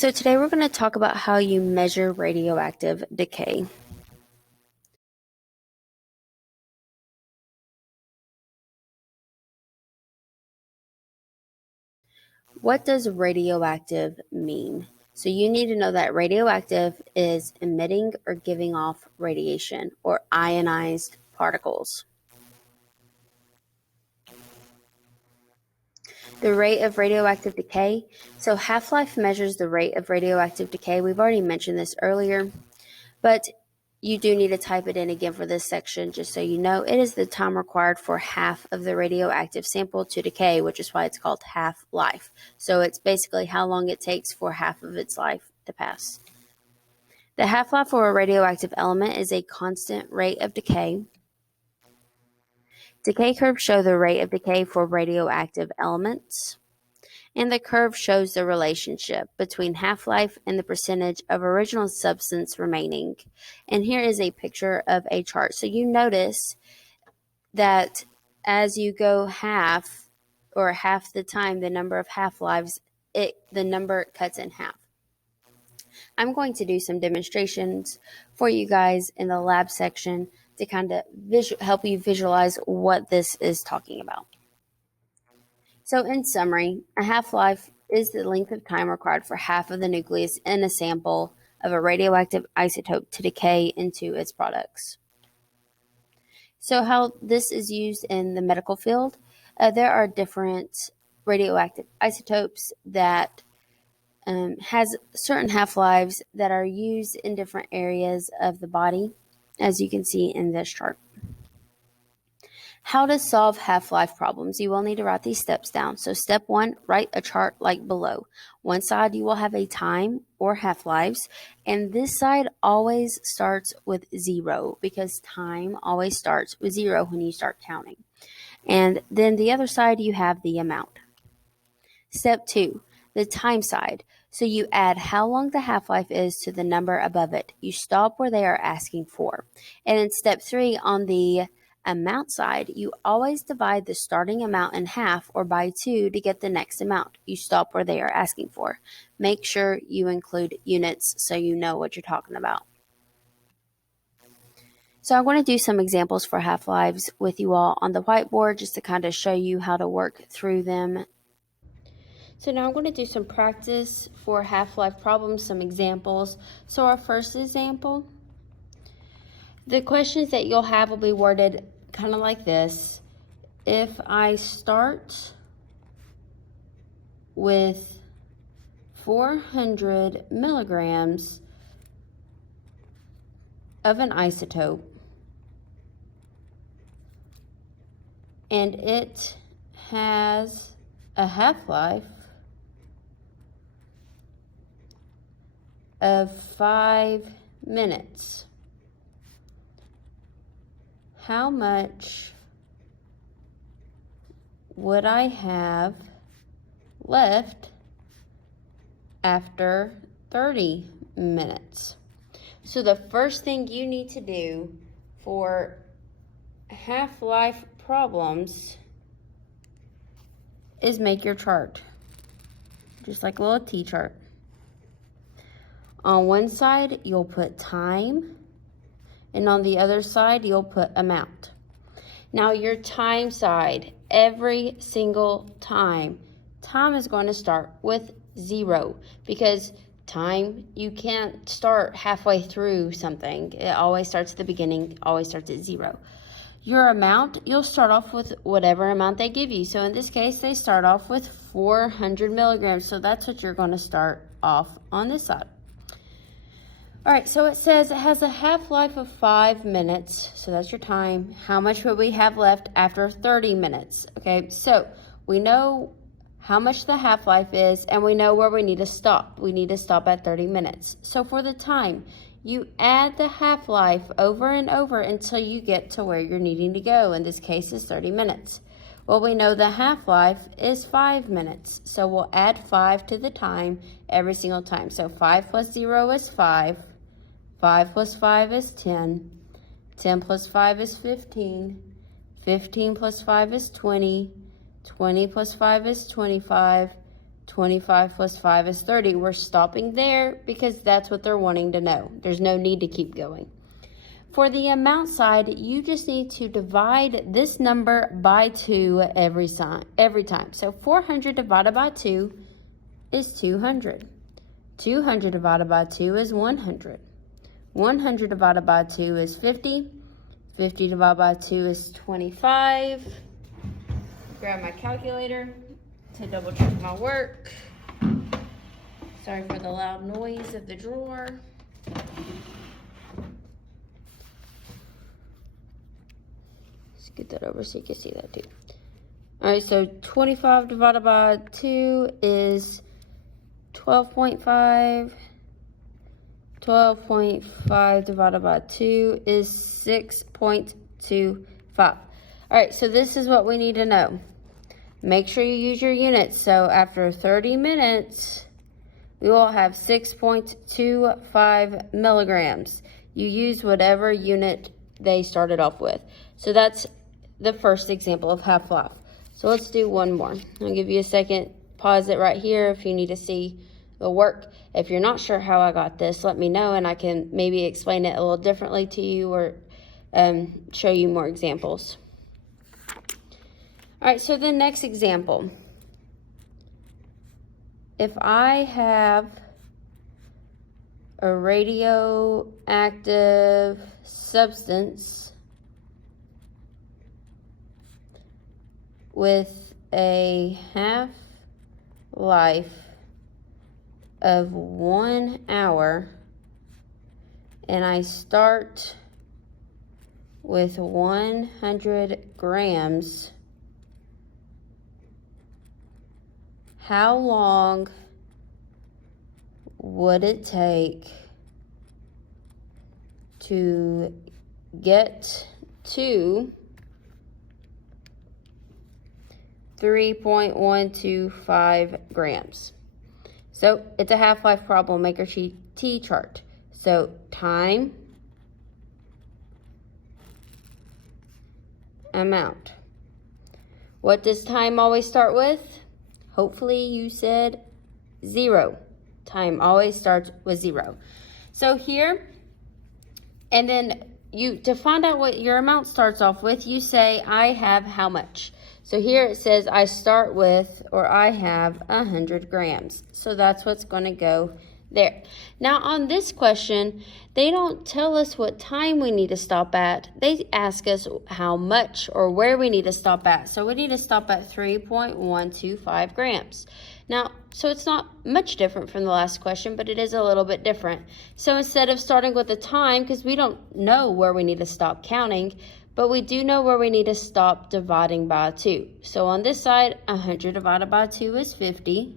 So today we're going to talk about how you measure radioactive decay. What does radioactive mean? So you need to know that radioactive is emitting or giving off radiation or ionized particles. The rate of radioactive decay. So half-life measures the rate of radioactive decay. We've already mentioned this earlier, but you do need to type it in again for this section just so you know. It is the time required for half of the radioactive sample to decay, which is why it's called half-life. So it's basically how long it takes for half of its life to pass. The half-life for a radioactive element is a constant rate of decay. Decay curves show the rate of decay for radioactive elements. And the curve shows the relationship between half-life and the percentage of original substance remaining. And here is a picture of a chart. So you notice that as you go half the time, the number of half-lives, the number cuts in half. I'm going to do some demonstrations for you guys in the lab section to kind of help you visualize what this is talking about. So in summary, a half-life is the length of time required for half of the nucleus in a sample of a radioactive isotope to decay into its products. So how this is used in the medical field, there are different radioactive isotopes that has certain half-lives that are used in different areas of the body, as you can see in this chart. How to solve half-life problems. You will need to write these steps down. So step 1, write a chart like below. One side you will have a time or half-lives, and this side always starts with 0 because time always starts with 0 when you start counting. And then the other side you have the amount. Step 2, the time side. So you add how long the half-life is to the number above it. You stop where they are asking for. And in step 3, on the amount side, you always divide the starting amount in half or by 2 to get the next amount. You stop where they are asking for. Make sure you include units so you know what you're talking about. So I want to do some examples for half-lives with you all on the whiteboard just to kind of show you how to work through them. So now I'm going to do some practice for half-life problems, some examples. So our first example, the questions that you'll have will be worded kind of like this. If I start with 400 milligrams of an isotope and it has a half-life of 5 minutes, how much would I have left after 30 minutes? So the first thing you need to do for half-life problems is make your chart, just like a little T-chart. On one side, you'll put time, and on the other side, you'll put amount. Now, your time side, every single time is going to start with 0 because time, you can't start halfway through something. It always starts at the beginning, always starts at 0. Your amount, you'll start off with whatever amount they give you. So in this case, they start off with 400 milligrams. So that's what you're going to start off on this side. All right, so it says it has a half-life of 5 minutes. So that's your time. How much would we have left after 30 minutes? Okay, so we know how much the half-life is, and we know where we need to stop. We need to stop at 30 minutes. So for the time, you add the half-life over and over until you get to where you're needing to go. In this case, it's 30 minutes. Well, we know the half-life is 5 minutes, so we'll add 5 to the time every single time. So 5 plus 0 is 5. 5 plus 5 is 10. 10 plus 5 is 15. 15 plus 5 is 20. 20 plus 5 is 25. 25 plus 5 is 30. We're stopping there because that's what they're wanting to know. There's no need to keep going. For the amount side, you just need to divide this number by 2 every time. So 400 divided by 2 is 200. 200 divided by 2 is 100. 100 divided by 2 is 50. 50 divided by 2 is 25. Grab my calculator to double check my work. Sorry for the loud noise of the drawer. Let's get that over so you can see that too. All right, so 25 divided by 2 is 12.5. 12.5 divided by 2 is 6.25. All right, so this is what we need to know. Make sure you use your units. So after 30 minutes, we will have 6.25 milligrams. You use whatever unit they started off with. So that's the first example of half-life. So let's do one more. I'll give you a second. Pause it right here if you need to see the work. If you're not sure how I got this, let me know and I can maybe explain it a little differently to you or show you more examples. All right, so the next example. If I have a radioactive substance with a half-life of 1 hour, and I start with 100 grams, how long would it take to get to 3.125 grams? So it's a half-life problem. Make your T chart. So time, amount. What does time always start with? Hopefully you said 0. Time always starts with 0. So here, and then to find out what your amount starts off with, you say, I have how much? So here it says I start with, or I have 100 grams. So that's what's going to go there. Now on this question, they don't tell us what time we need to stop at. They ask us how much or where we need to stop at. So we need to stop at 3.125 grams. Now, so it's not much different from the last question, but it is a little bit different. So instead of starting with the time, because we don't know where we need to stop counting, but we do know where we need to stop dividing by 2. So on this side, 100 divided by 2 is 50.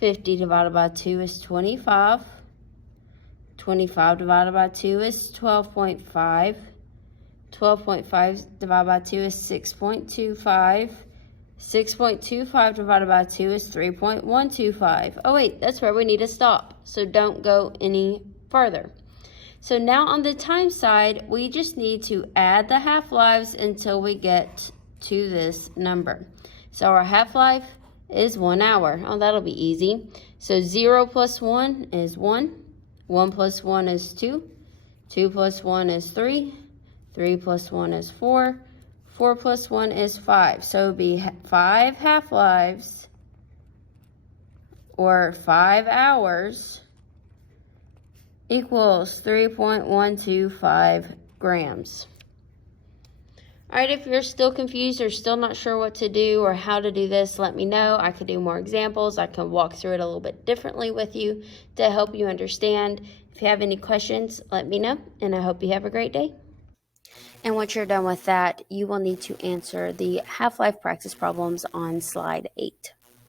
50 divided by 2 is 25. 25 divided by 2 is 12.5. 12.5 divided by 2 is 6.25. 6.25 divided by 2 is 3.125. Oh wait, that's where we need to stop. So don't go any further. So now on the time side, we just need to add the half-lives until we get to this number. So our half-life is 1 hour. Oh, that'll be easy. So 0 plus 1 is 1. 1 plus 1 is 2. 2 plus 1 is 3. 3 plus 1 is 4. 4 plus 1 is 5. So it would be 5 half-lives or 5 hours equals 3.125 grams. All right, if you're still confused or still not sure what to do or how to do this, let me know. I could do more examples. I can walk through it a little bit differently with you to help you understand. If you have any questions, let me know, and I hope you have a great day. And once you're done with that, you will need to answer the half-life practice problems on slide 8.